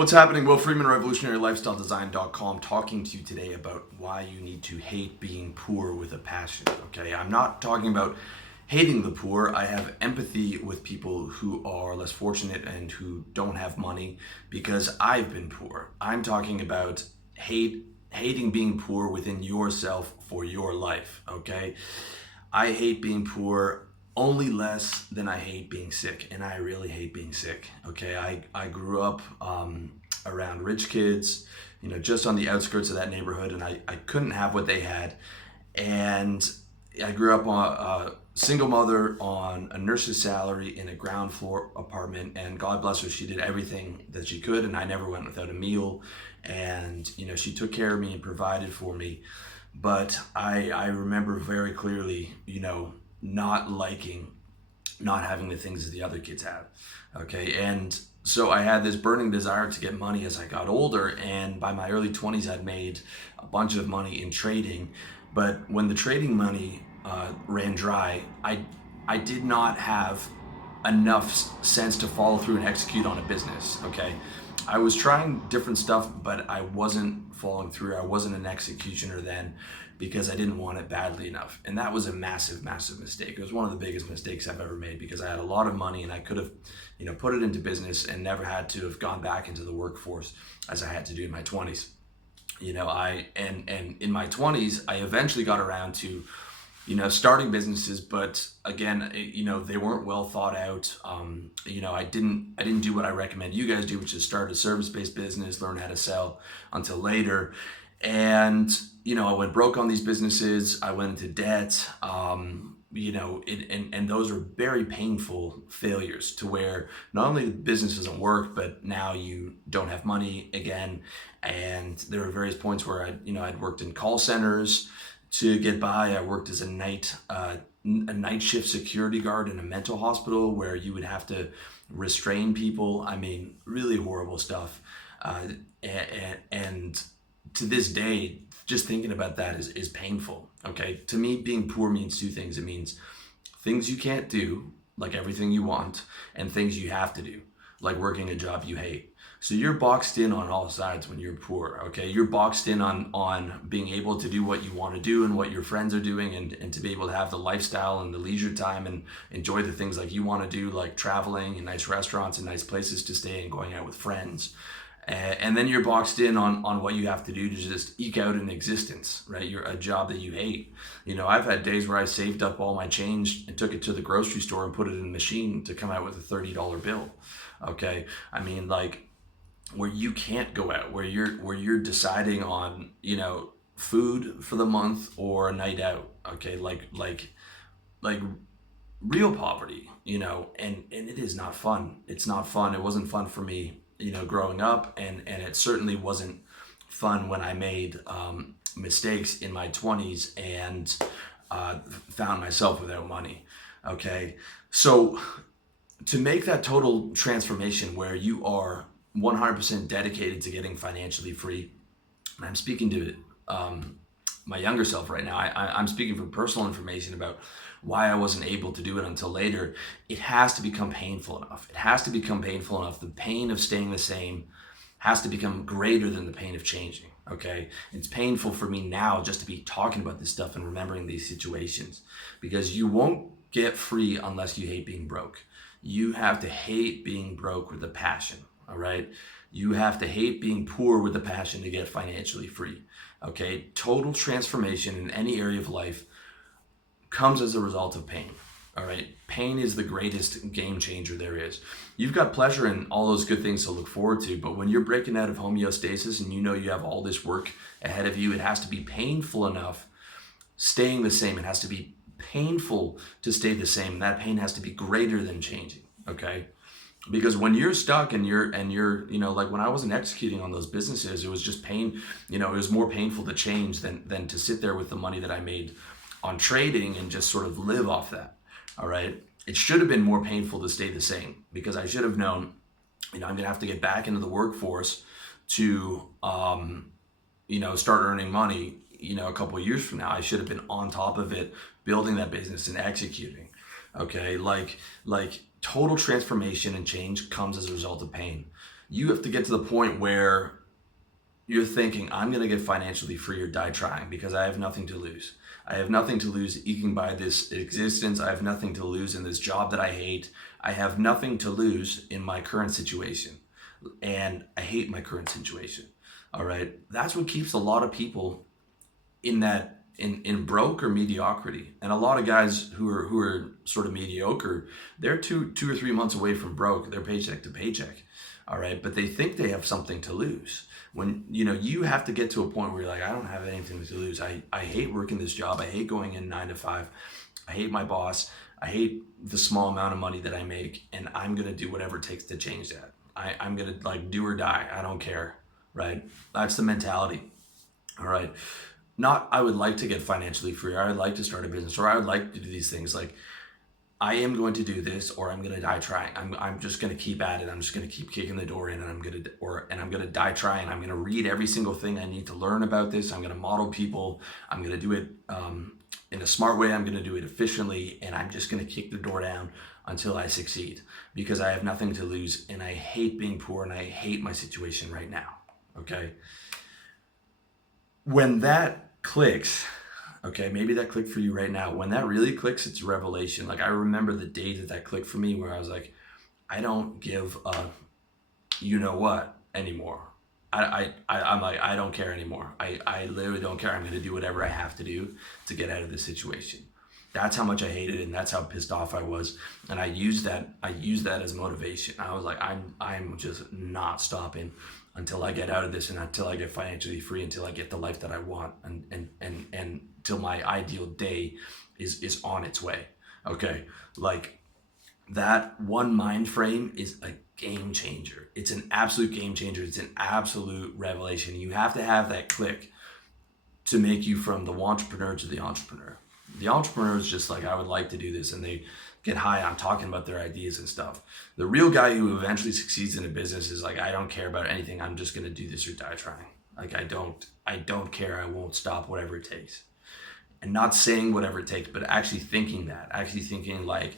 What's happening? Will Freeman, RevolutionaryLifestyleDesign.com, talking to you today about why you need to hate being poor with a passion. Okay, I'm not talking about hating the poor. I have empathy with people who are less fortunate and who don't have money because I've been poor. I'm talking about hating being poor within yourself for your life. Okay, I hate being poor only less than I hate being sick, and I really hate being sick. Okay, I grew up around rich kids, just on the outskirts of that neighborhood, and I couldn't have what they had. And I grew up on a single mother on a nurse's salary in a ground floor apartment, and God bless her, she did everything that she could, and I never went without a meal. And she took care of me and provided for me. But I remember very clearly, not liking not having the things that the other kids have. Okay, and so I had this burning desire to get money as I got older, and by my early 20s I'd made a bunch of money in trading. But when the trading money ran dry, I did not have enough sense to follow through and execute on a business. Okay, I was trying different stuff, but I wasn't following through. I wasn't an executioner then because I didn't want it badly enough. And that was a massive, massive mistake. It was one of the biggest mistakes I've ever made because I had a lot of money and I could have, put it into business and never had to have gone back into the workforce as I had to do in my 20s. And in my 20s, I eventually got around to starting businesses, but again, they weren't well thought out. I didn't do what I recommend you guys do, which is start a service-based business, learn how to sell until later. And, I went broke on these businesses. I went into debt, and those are very painful failures to where not only the business doesn't work, but now you don't have money again. And there are various points where I'd worked in call centers to get by. I worked as a night shift security guard in a mental hospital where you would have to restrain people. I mean, really horrible stuff. And to this day, just thinking about that is painful. Okay, to me, being poor means two things. It means things you can't do, like everything you want, and things you have to do, like working a job you hate. So you're boxed in on all sides when you're poor, okay? You're boxed in on being able to do what you want to do and what your friends are doing, and to be able to have the lifestyle and the leisure time and enjoy the things like you want to do, like traveling and nice restaurants and nice places to stay and going out with friends. And then you're boxed in on what you have to do to just eke out an existence, right? You're a job that you hate. I've had days where I saved up all my change and took it to the grocery store and put it in a machine to come out with a $30 bill, okay? I mean, like, where you can't go out, where you're deciding on, food for the month or a night out, okay? Like real poverty, and it is not fun. It's not fun. It wasn't fun for me, growing up, and it certainly wasn't fun when I made mistakes in my 20s and found myself without money. Okay, so to make that total transformation where you are 100% dedicated to getting financially free, and I'm speaking to my younger self right now. I'm speaking from personal information about why I wasn't able to do it until later. It has to become painful enough. It has to become painful enough. The pain of staying the same has to become greater than the pain of changing, okay? It's painful for me now just to be talking about this stuff and remembering these situations, because you won't get free unless you hate being broke. You have to hate being broke with a passion, all right? You have to hate being poor with a passion to get financially free, okay? Total transformation in any area of life comes as a result of pain, all right? Pain is the greatest game changer there is. You've got pleasure and all those good things to look forward to, but when you're breaking out of homeostasis and you have all this work ahead of you, it has to be painful enough staying the same. It has to be painful to stay the same. And that pain has to be greater than changing, okay? Because when you're stuck and you're like when I wasn't executing on those businesses, it was just pain. It was more painful to change than to sit there with the money that I made on trading and just sort of live off that, all right? It should have been more painful to stay the same, because I should have known, I'm gonna have to get back into the workforce to, start earning money, a couple of years from now. I should have been on top of it, building that business and executing, okay? Like total transformation and change comes as a result of pain. You have to get to the point where you're thinking, I'm going to get financially free or die trying because I have nothing to lose. I have nothing to lose eking by this existence. I have nothing to lose in this job that I hate. I have nothing to lose in my current situation. And I hate my current situation. All right. That's what keeps a lot of people in that in broke or mediocrity. And a lot of guys who are sort of mediocre, they're 2 or 3 months away from broke. They're paycheck to paycheck. All right. But they think they have something to lose. When you have to get to a point where you're like, I don't have anything to lose. I hate working this job. I hate going in 9 to 5. I hate my boss. I hate the small amount of money that I make, and I'm gonna do whatever it takes to change that. I'm gonna like do or die. I don't care. Right? That's the mentality. All right. Not I would like to get financially free, or I would like to start a business, or I would like to do these things. Like I am going to do this, or I'm gonna die trying. I'm just gonna keep at it. I'm just gonna keep kicking the door in, and I'm gonna die trying. I'm gonna read every single thing I need to learn about this. I'm gonna model people. I'm gonna do it in a smart way. I'm gonna do it efficiently, and I'm just gonna kick the door down until I succeed because I have nothing to lose, and I hate being poor, and I hate my situation right now. Okay. When that clicks, okay, maybe that clicked for you right now. When that really clicks, it's a revelation. Like I remember the day that clicked for me where I was like, I don't give a you know what anymore. I'm like, I don't care anymore. I literally don't care. I'm going to do whatever I have to do to get out of this situation. That's how much I hated it, and that's how pissed off I was. And I used that as motivation. I was like, I'm just not stopping until I get out of this and until I get financially free, until I get the life that I want, and until my ideal day is on its way. Okay. Like that one mind frame is a game changer. It's an absolute game changer. It's an absolute revelation. You have to have that click to make you from the entrepreneur to the entrepreneur. The entrepreneur is just like, I would like to do this, and they get high on talking about their ideas and stuff. The real guy who eventually succeeds in a business is like, I don't care about anything. I'm just going to do this or die trying. Like I don't care. I won't stop, whatever it takes. And not saying whatever it takes, but actually thinking like,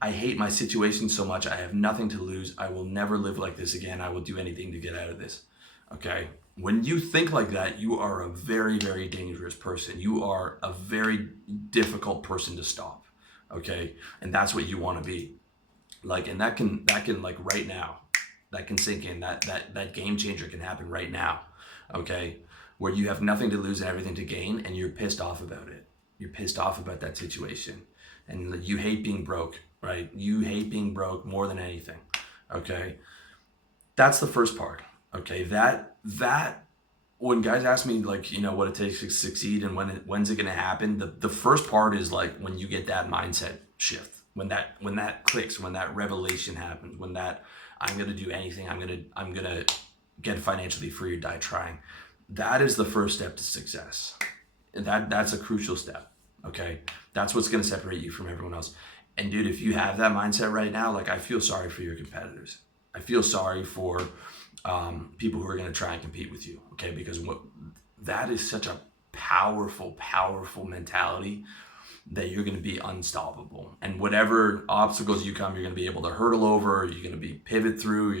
I hate my situation so much. I have nothing to lose. I will never live like this again. I will do anything to get out of this. Okay. When you think like that, you are a very, very dangerous person. You are a very difficult person to stop. Okay. And that's what you want to be. Like, and that can like right now, that can sink in. That game changer can happen right now. Okay. Where you have nothing to lose and everything to gain, and you're pissed off about it. You're pissed off about that situation. And you hate being broke, right? You hate being broke more than anything. Okay. That's the first part. Okay. That when guys ask me like, what it takes to succeed and when's it going to happen? The first part is like when you get that mindset shift, when that clicks, when that revelation happens, when that I'm going to do anything, I'm going to get financially free or die trying. That is the first step to success. And that's a crucial step. Okay. That's what's going to separate you from everyone else. And dude, if you have that mindset right now, like I feel sorry for your competitors. I feel sorry for people who are going to try and compete with you. Okay. Because that is such a powerful mentality that you're going to be unstoppable. And whatever obstacles you come, you're going to be able to hurdle over, you're going to be pivot through,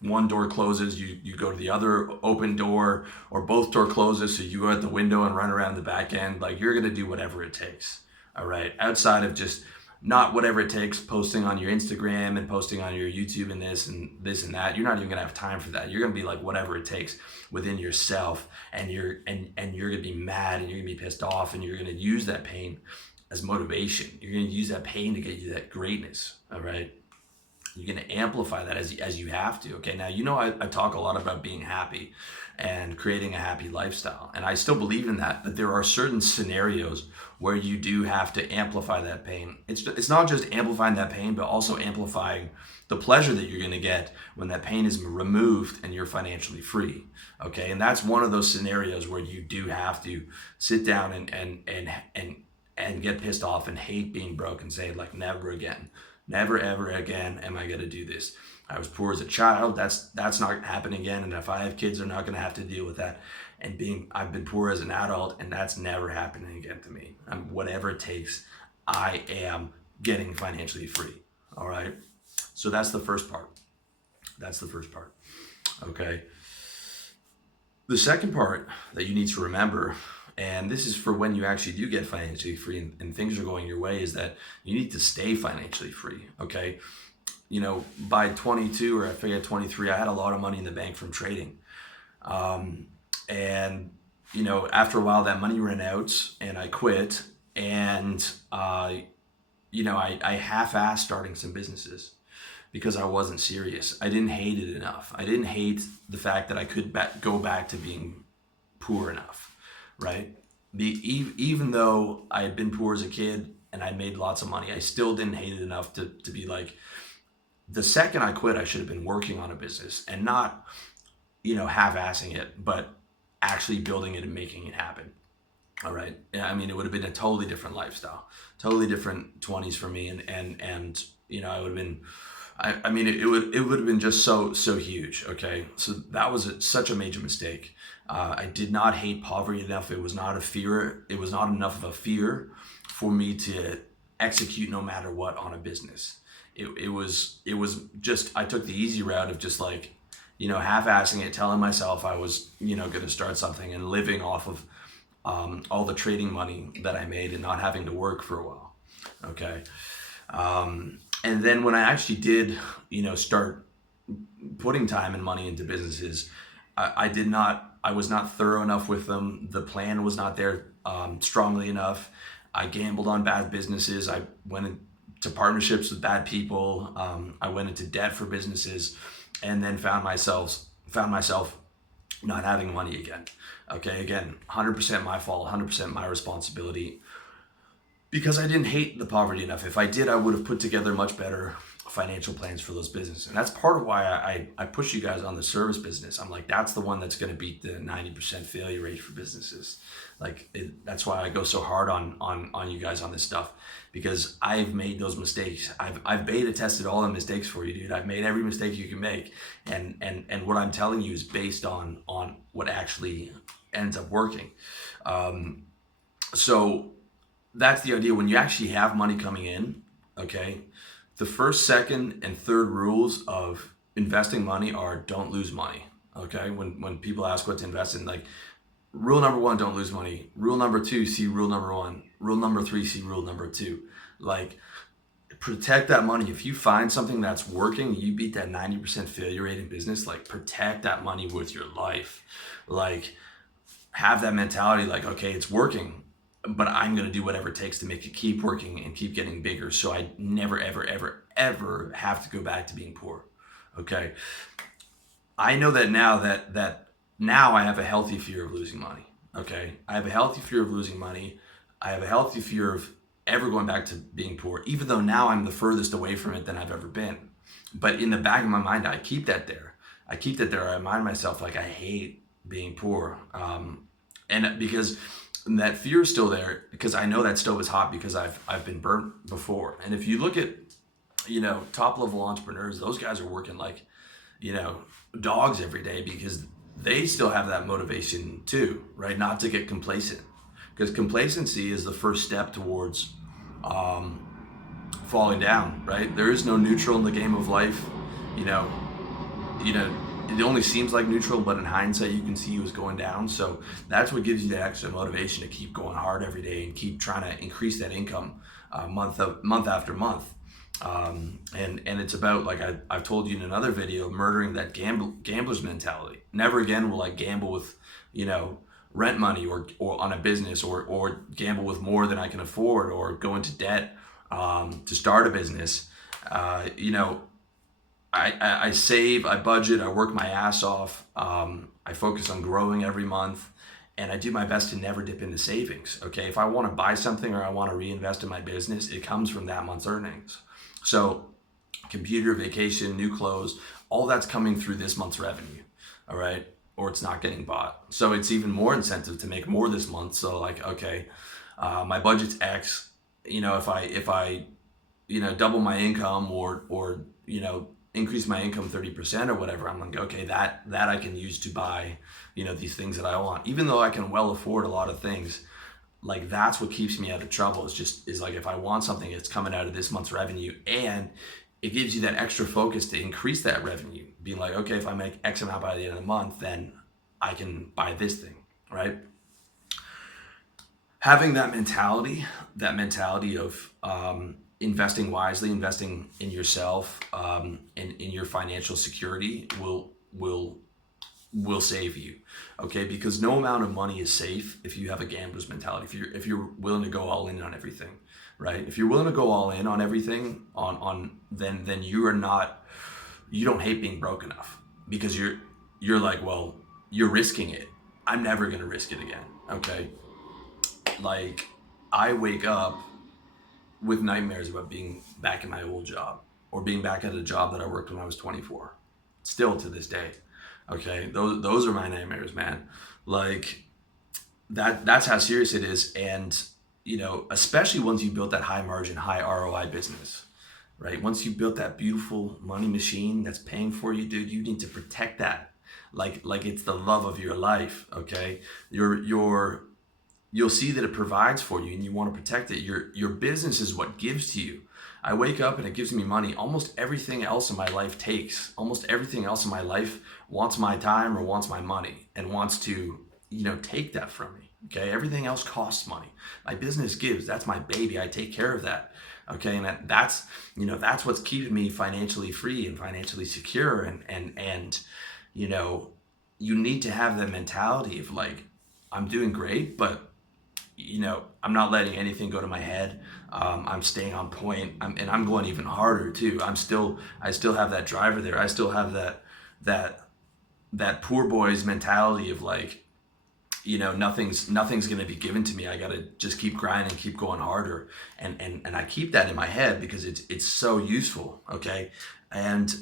one door closes, you go to the other open door, or both door closes, so you go out the window and run around the back end. Like you're going to do whatever it takes. All right. Outside of just not whatever it takes, posting on your Instagram and posting on your YouTube and this and that. You're not even gonna have time for that. You're gonna be like whatever it takes within yourself, and you're gonna be mad, and you're gonna be pissed off, and you're gonna use that pain as motivation. You're gonna use that pain to get you that greatness. All right. You're gonna amplify that as you have to. Okay. Now I talk a lot about being happy and creating a happy lifestyle, and I still believe in that. But there are certain scenarios where you do have to amplify that pain. It's not just amplifying that pain, but also amplifying the pleasure that you're gonna get when that pain is removed and you're financially free. Okay. And that's one of those scenarios where you do have to sit down and get pissed off and hate being broke and say like, never again. Never ever again am I gonna do this. I was poor as a child. That's not happening again. And if I have kids, they're not gonna have to deal with that. And I've been poor as an adult, and that's never happening again to me. Whatever it takes, I am getting financially free. All right. So that's the first part. Okay. The second part that you need to remember, and this is for when you actually do get financially free and things are going your way, is that you need to stay financially free. Okay. By 22 or I forget 23, I had a lot of money in the bank from trading. And, after a while that money ran out and I quit and, I half-assed starting some businesses because I wasn't serious. I didn't hate it enough. I didn't hate the fact that I could go back to being poor enough, right? Even though I had been poor as a kid and I made lots of money, I still didn't hate it enough to be like, the second I quit, I should have been working on a business and not, half-assing it, but actually building it and making it happen. All right. Yeah, I mean, it would have been a totally different lifestyle, totally different 20s for me. And I would have been, I mean, it would have been just so huge. Okay. So that was such a major mistake. I did not hate poverty enough. It was not a fear. It was not enough of a fear for me to execute no matter what on a business. It was just, I took the easy route of just like, half-assing it, telling myself I was, going to start something and living off of all the trading money that I made and not having to work for a while. Okay. And then when I actually did, start putting time and money into businesses, I was not thorough enough with them. The plan was not there strongly enough. I gambled on bad businesses. I went into partnerships with bad people. I went into debt for businesses and then found myself not having money again. Okay, again, 100% my fault, 100% my responsibility because I didn't hate the poverty enough. If I did, I would have put together much better financial plans for those businesses. And that's part of why I push you guys on the service business. I'm like, that's the one that's going to beat the 90% failure rate for businesses. That's why I go so hard on you guys on this stuff, because I've made those mistakes. I've beta tested all the mistakes for you, dude. I've made every mistake you can make. And what I'm telling you is based on what actually ends up working. So that's the idea. When you actually have money coming in, okay, the first, second, and third rules of investing money are don't lose money. Okay, when people ask what to invest in, like rule number one, don't lose money. Rule number two, see rule number one. Rule number three, see rule number two. Like, protect that money. If you find something that's working, you beat that 90% failure rate in business, like protect that money with your life. Like, have that mentality like, okay, it's working, but I'm going to do whatever it takes to make it keep working and keep getting bigger, so I never, ever, ever, ever have to go back to being poor. Okay. I know that now I have a healthy fear of losing money. Okay. I have a healthy fear of losing money. I have a healthy fear of ever going back to being poor, even though now I'm the furthest away from it than I've ever been. But in the back of my mind, I keep that there. I remind myself like I hate being poor. And because that fear is still there, because I know that stove is hot because I've been burnt before. And if you look at, top level entrepreneurs, those guys are working like, dogs every day because they still have that motivation too, right? Not to get complacent, because complacency is the first step towards falling down, right? There is no neutral in the game of life. It only seems like neutral, but in hindsight, you can see he was going down. So that's what gives you that extra motivation to keep going hard every day and keep trying to increase that income month after month. And it's about, like I've told you in another video, murdering that gambler's mentality. Never again will I gamble with, rent money or on a business or gamble with more than I can afford or go into debt to start a business. I save, I budget, I work my ass off. I focus on growing every month, and I do my best to never dip into savings. Okay, if I want to buy something or I want to reinvest in my business, it comes from that month's earnings. So computer, vacation, new clothes, all that's coming through this month's revenue. All right, or it's not getting bought. So it's even more incentive to make more this month. So like, okay, my budget's X. If I double my income or increase my income 30% or whatever, I'm like, okay, that I can use to buy, these things that I want. Even though I can well afford a lot of things, like that's what keeps me out of trouble. Is like, if I want something, it's coming out of this month's revenue, and it gives you that extra focus to increase that revenue. Being like, okay, if I make X amount by the end of the month, then I can buy this thing, right? Having that mentality of investing wisely, investing in yourself, in your financial security will save you, okay? Because no amount of money is safe if you have a gambler's mentality. If you're willing to go all in on everything, right? If you're willing to go all in on everything, then you don't hate being broke enough, because you're like, well, you're risking it. I'm never gonna risk it again, okay? Like, I wake up with nightmares about being back in my old job, or being back at a job that I worked when I was 24. Still to this day. Okay, those are my nightmares, man. Like, that's how serious it is. And especially once you built that high margin, high ROI business, right? Once you built that beautiful money machine that's paying for you, dude, you need to protect that like it's the love of your life. Okay, you'll see that it provides for you, and you want to protect it. Your business is what gives to you. I wake up and it gives me money. Almost everything else in my life takes. Almost everything else in my life wants my time or wants my money, and wants to, take that from me. Okay, everything else costs money. My business gives. That's my baby. I take care of that. Okay, and that's what's keeping me financially free and financially secure. And you need to have that mentality of like, I'm doing great, but I'm not letting anything go to my head. I'm staying on point, and I'm going even harder too. I still have that driver there. I still have that poor boy's mentality of like, nothing's going to be given to me. I got to just keep grinding, keep going harder. And I keep that in my head because it's so useful. Okay. And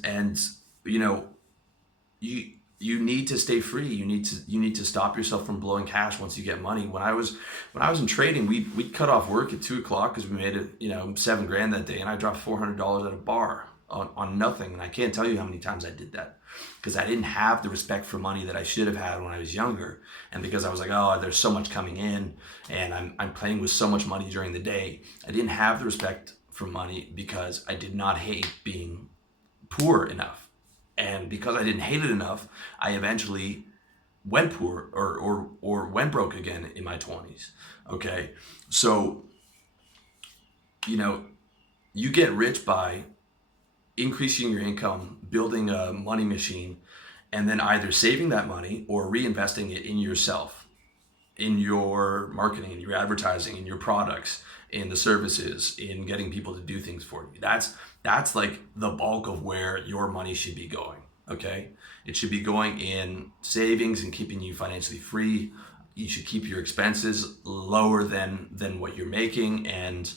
you need to stay free. You need to stop yourself from blowing cash once you get money. When I was in trading, we cut off work at 2:00 because we made it, $7,000 that day, and I dropped $400 at a bar on nothing. And I can't tell you how many times I did that, because I didn't have the respect for money that I should have had when I was younger. And because I was like, oh, there's so much coming in, and I'm playing with so much money during the day. I didn't have the respect for money because I did not hate being poor enough. And because I didn't hate it enough, I eventually went poor or went broke again in my 20s. Okay. So, you get rich by increasing your income, building a money machine, and then either saving that money or reinvesting it in yourself, in your marketing, in your advertising, in your products, in the services, in getting people to do things for you. That's like the bulk of where your money should be going. Okay, it should be going in savings and keeping you financially free. You should keep your expenses lower than what you're making, and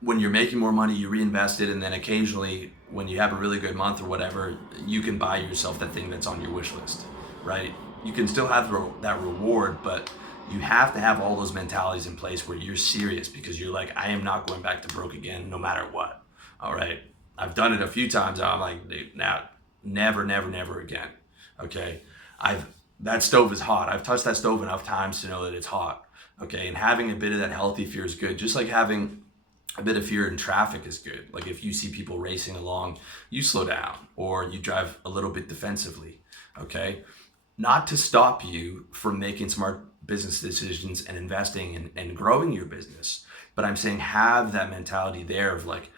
when you're making more money, you reinvest it, and then occasionally, when you have a really good month or whatever, you can buy yourself that thing that's on your wish list, right? You can still have that reward, but you have to have all those mentalities in place where you're serious, because you're like, I am not going back to broke again, no matter what. All right, I've done it a few times. I'm like, dude, now, never again. Okay, that stove is hot. I've touched that stove enough times to know that it's hot. Okay, and having a bit of that healthy fear is good. Just like having a bit of fear in traffic is good. Like if you see people racing along, you slow down or you drive a little bit defensively. Okay, not to stop you from making smart business decisions and investing and growing your business, but I'm saying have that mentality there of like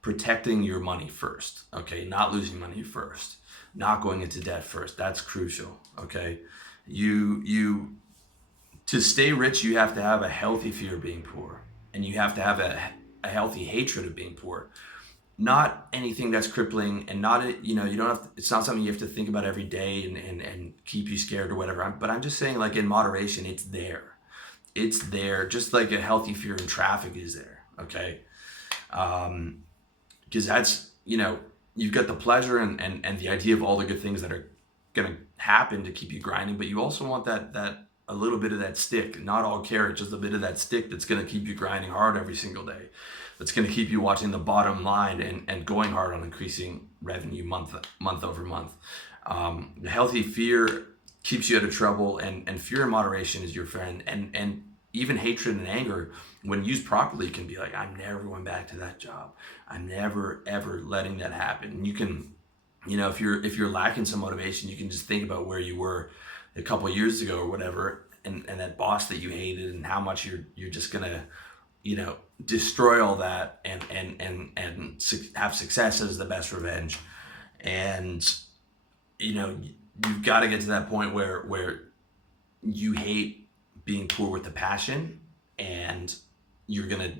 protecting your money first. Okay, not losing money first, not going into debt first. That's crucial. Okay, you to stay rich, you have to have a healthy fear of being poor, and you have to have a healthy hatred of being poor. Not anything that's crippling, and not, you don't have to, it's not something you have to think about every day and keep you scared or whatever. But I'm just saying, like, in moderation, it's there. It's there, just like a healthy fear in traffic is there. Okay, because that's, you've got the pleasure and the idea of all the good things that are gonna happen to keep you grinding, but you also want that a little bit of that stick, not all carrot, just a bit of that stick that's going to keep you grinding hard every single day. That's going to keep you watching the bottom line and going hard on increasing revenue month over month. The healthy fear keeps you out of trouble, and fear in moderation is your friend. And even hatred and anger, when used properly, can be like, I'm never going back to that job. I'm never ever letting that happen. And you can, if you're lacking some motivation, you can just think about where you were a couple of years ago or whatever, and that boss that you hated, and how much you're just gonna, destroy all that, and have success as the best revenge. And you've got to get to that point where you hate being poor with the passion, and you're gonna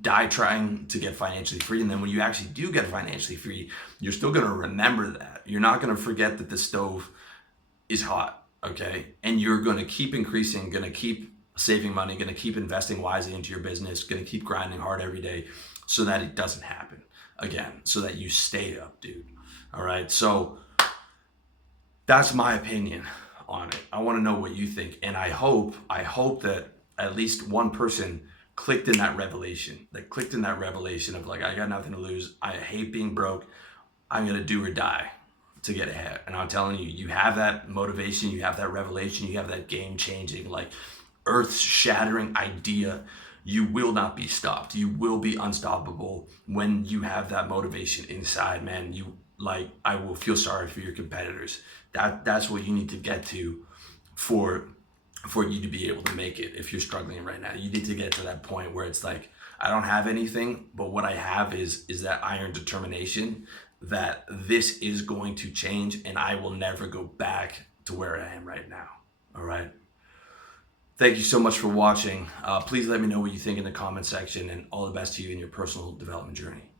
die trying to get financially free. And then when you actually do get financially free, you're still gonna remember that. You're not gonna forget that the stove is hot, okay? And you're gonna keep increasing, gonna keep saving money, gonna keep investing wisely into your business, gonna keep grinding hard every day, so that it doesn't happen again, so that you stay up, dude. All right, so that's my opinion on it. I want to know what you think, and I hope that at least one person clicked in that revelation, of like, I got nothing to lose. I hate being broke. I'm gonna do or die to get ahead. And I'm telling you, you have that motivation, you have that revelation, you have that game-changing, like earth-shattering idea. You will not be stopped. You will be unstoppable when you have that motivation inside, man. I will feel sorry for your competitors. That's what you need to get to for you to be able to make it. If you're struggling right now, you need to get to that point where it's like, I don't have anything, but what I have is that iron determination that this is going to change, and I will never go back to where I am right now. All right. Thank you so much for watching. Please let me know what you think in the comment section, and all the best to you in your personal development journey.